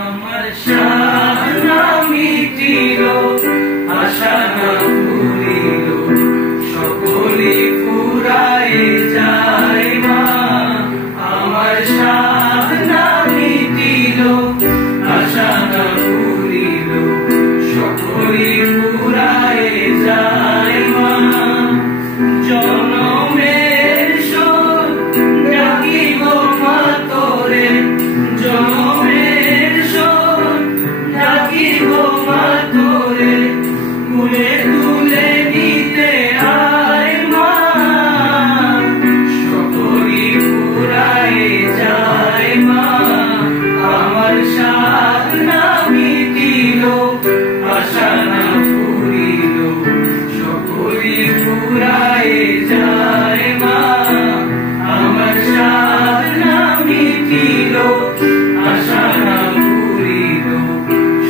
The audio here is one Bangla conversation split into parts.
আমার সারা মিটিল আশা না ভুলিল সকলে ফুরায় যায় মা আমার সারা মিটিল আশা না ভুলিল সকলে ফুরায় যায় মা জনমের শোক ডাকিব মা তোরে জনমের শোক ডাকিব মা তোরে কুলে তুলে নিতে আয় মা সকলি ফুরায় যায় মা আমার সাধনা মিটিল আশা না ফুরিল সকলি ফুরায় যায় মা আমার সাধনা মিটিল আশা না ফুরিল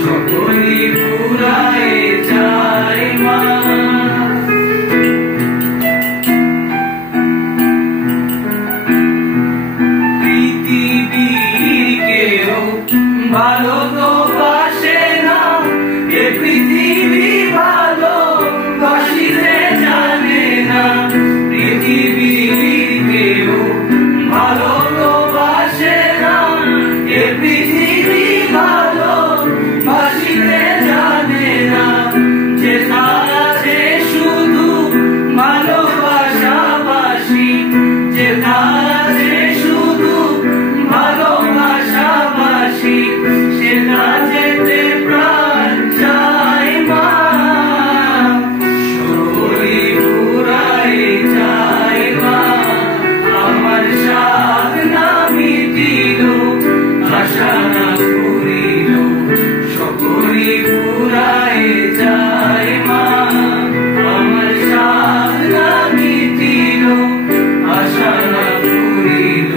সকলি ফুরায় যায় মা পৃথিবীর কেউ ভালো তো বাসে না এ পৃথিবী ভালো বাসিতে জানে না পৃথিবীর কেউ ভালো তো বাসে না এ পৃথিবী ভালো বাসিতে জানে না যে আছে শুধু ভালোবাসাবাসি যে আছে শুধু ভালোবাসাবাসি সেটা যেতে প্রাণ যায় মা সকলি ফুরায় যায় মা আমার সাধনা মিটিল আশা না ফুরিল সকলি ফুরায় যায় মা আমার সাধনা মিটিল আশা না ফুরিল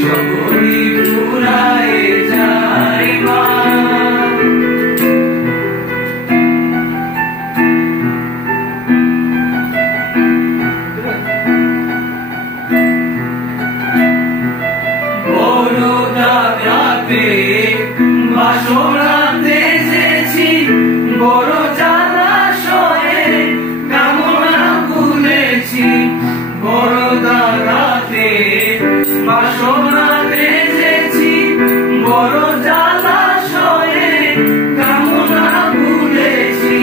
সকলি ফুরায় যায় মা বড়দাতে বাসনাতে এসেছি বড় জলাশয়ে কামনা ভুলেছি বড়দাতে বাসনাতে এসেছি বড় জলাশয়ে কামনা ভুলেছি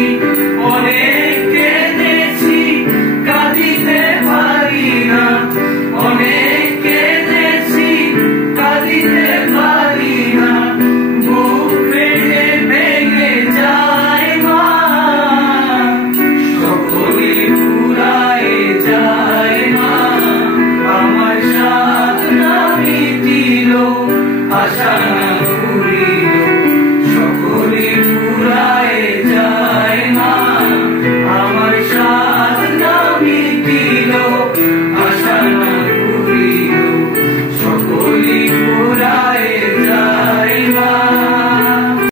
অনেক কেঁদেছি কাঁদিতে পারি না অনেক কেঁদেছি কাঁদিতে পারি না বুক ফেটে ভেঙে যায় মা সকলে ফুরায় যায় মা আমার সাধনা মিটিল আশা না ফুরিল